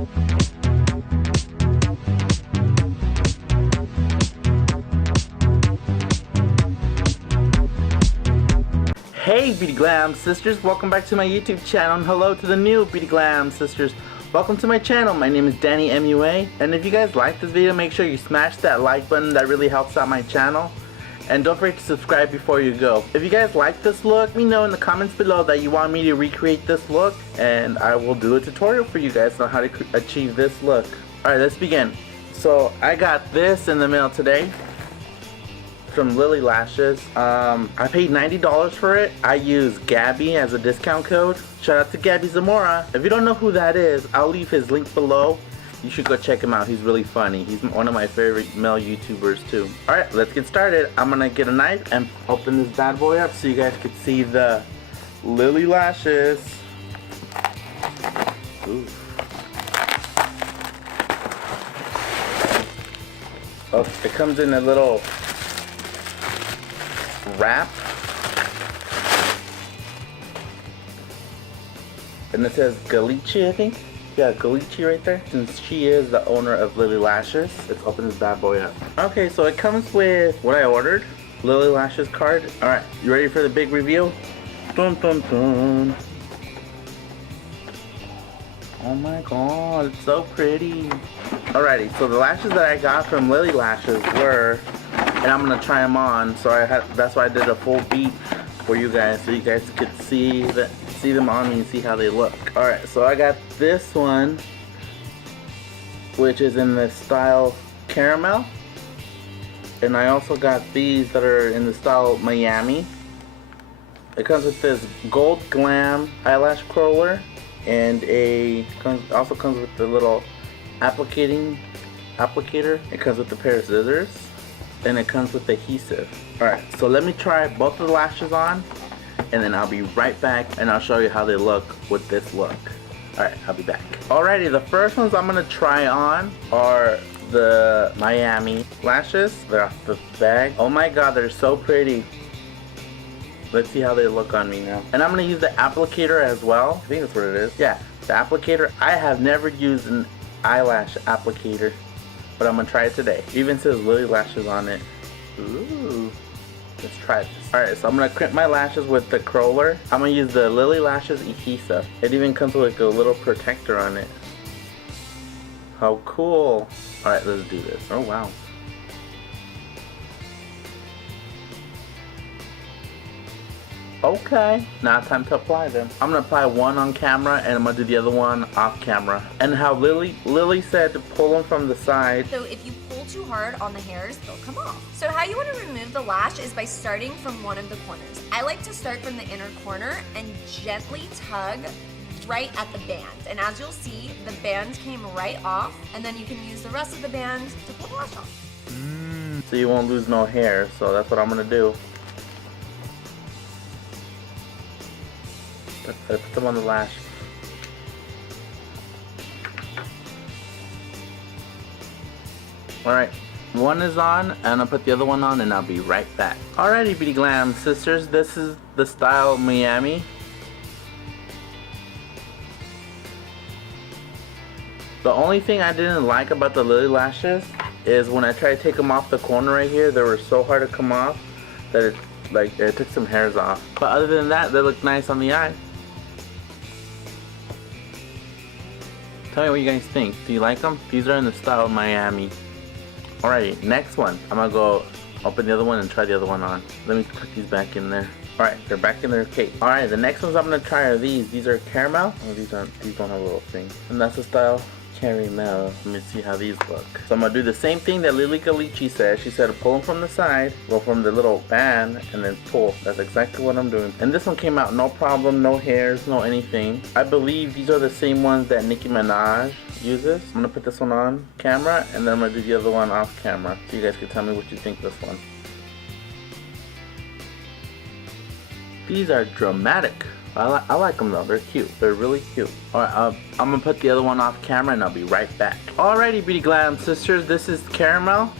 Hey Beauty Glam sisters, welcome back to my YouTube channel, and hello to the new Beauty Glam sisters. Welcome to my channel. My name is Danny MUA, and if you guys like this video, make sure you smash that like button. That really helps out my channel. And don't forget to subscribe before you go. If you guys like this look, let me know in the comments below that you want me to recreate this look, and I will do a tutorial for you guys on how to achieve this look. Alright, let's begin. So I got this in the mail today from Lilly Lashes. I paid $90 for it. I used Gabby as a discount code. Shout out to Gabby Zamora. If you don't know who that is, I'll leave his link below. You should go check him out. He's really funny. He's one of my favorite male YouTubers too. Alright, let's get started. I'm gonna get a knife and open this bad boy up so you guys can see the Lilly Lashes. Ooh. Oh, it comes in a little wrap, and it says Galici, I think. Yeah, Galici right there, since she is the owner of Lilly Lashes. Let's open this bad boy up. Okay, so it comes with what I ordered, Lilly Lashes card. Alright, you ready for the big reveal? Dun dun dun. Oh my god, it's so pretty. Alrighty, so the lashes that I got from Lilly Lashes were, and I'm gonna try them on, so that's why I did a full beat for you guys, so you guys could see them on me and see how they look. Alright, so I got this one, which is in the style caramel, and I also got these that are in the style Miami. It comes with this Gold Glam eyelash curler, and also comes with the little applicator. It comes with a pair of scissors, and it comes with adhesive. Alright, so let me try both of the lashes on, and then I'll be right back and I'll show you how they look with this look. Alright, I'll be back. Alrighty, the first ones I'm gonna try on are the Miami lashes. They're off the bag. Oh my god, they're so pretty. Let's see how they look on me now. And I'm gonna use the applicator as well. I think that's what it is. Yeah, the applicator. I have never used an eyelash applicator, but I'm gonna try it today. It even says Lilly Lashes on it. Ooh, let's try this. Alright, so I'm gonna crimp my lashes with the curler. I'm gonna use the Lilly Lashes adhesive. It even comes with like a little protector on it. How cool. Alright, let's do this. Oh wow. Okay, now it's time to apply them. I'm gonna apply one on camera, and I'm gonna do the other one off camera. And how Lilly said to pull them from the side. So if you pull too hard on the hairs, they'll come off. So how you want to remove the lash is by starting from one of the corners. I like to start from the inner corner and gently tug right at the band. And as you'll see, the band came right off, and then you can use the rest of the band to pull the lash off. So you won't lose no hair, so that's what I'm gonna do. I put them on the lash. Alright, one is on, and I'll put the other one on, and I'll be right back. Alrighty, Beauty Glam sisters, this is the style Miami. The only thing I didn't like about the Lilly Lashes is when I tried to take them off the corner right here, they were so hard to come off that it took some hairs off. But other than that, they look nice on the eye. Tell me what you guys think. Do you like them? These are in the style Miami. Alrighty, next one. I'm gonna go open the other one and try the other one on. Let me put these back in there. Alright, they're back in their case. Alright, the next ones I'm gonna try are these. These are caramel. Oh, these don't have a little thing. And that's the style caramel. Let me see how these look. So I'm gonna do the same thing that Lilly Galici said. She said pull them from the side, go from the little band, and then pull. That's exactly what I'm doing. And this one came out no problem, no hairs, no anything. I believe these are the same ones that Nicki Minaj uses. I'm gonna put this one on camera, and then I'm gonna do the other one off camera, so you guys can tell me what you think this one. These are dramatic. I like them though, they're cute. They're really cute. Alright, I'm gonna put the other one off camera and I'll be right back. Alrighty, Beauty Glam sisters, this is caramel.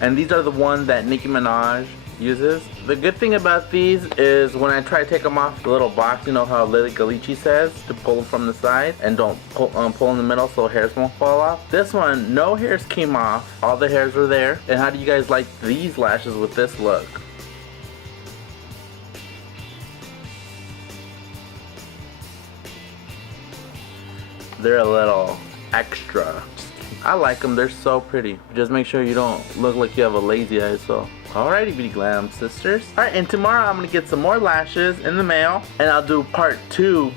And these are the ones that Nicki Minaj uses. The good thing about these is when I try to take them off the little box, you know how Lilly Galici says to pull them from the side and don't pull in the middle so hairs won't fall off. This one, no hairs came off. All the hairs were there. And how do you guys like these lashes with this look? They're a little extra. I like them, they're so pretty. Just make sure you don't look like you have a lazy eye, so. Alrighty, Beauty Glam sisters. Alright, and tomorrow I'm gonna get some more lashes in the mail, and I'll do part 2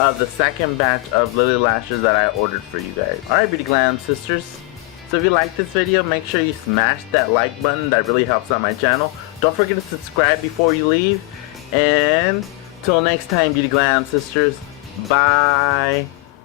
of the second batch of Lilly lashes that I ordered for you guys. Alright, Beauty Glam sisters. So if you like this video, make sure you smash that like button. That really helps out my channel. Don't forget to subscribe before you leave. And till next time, Beauty Glam sisters. Bye.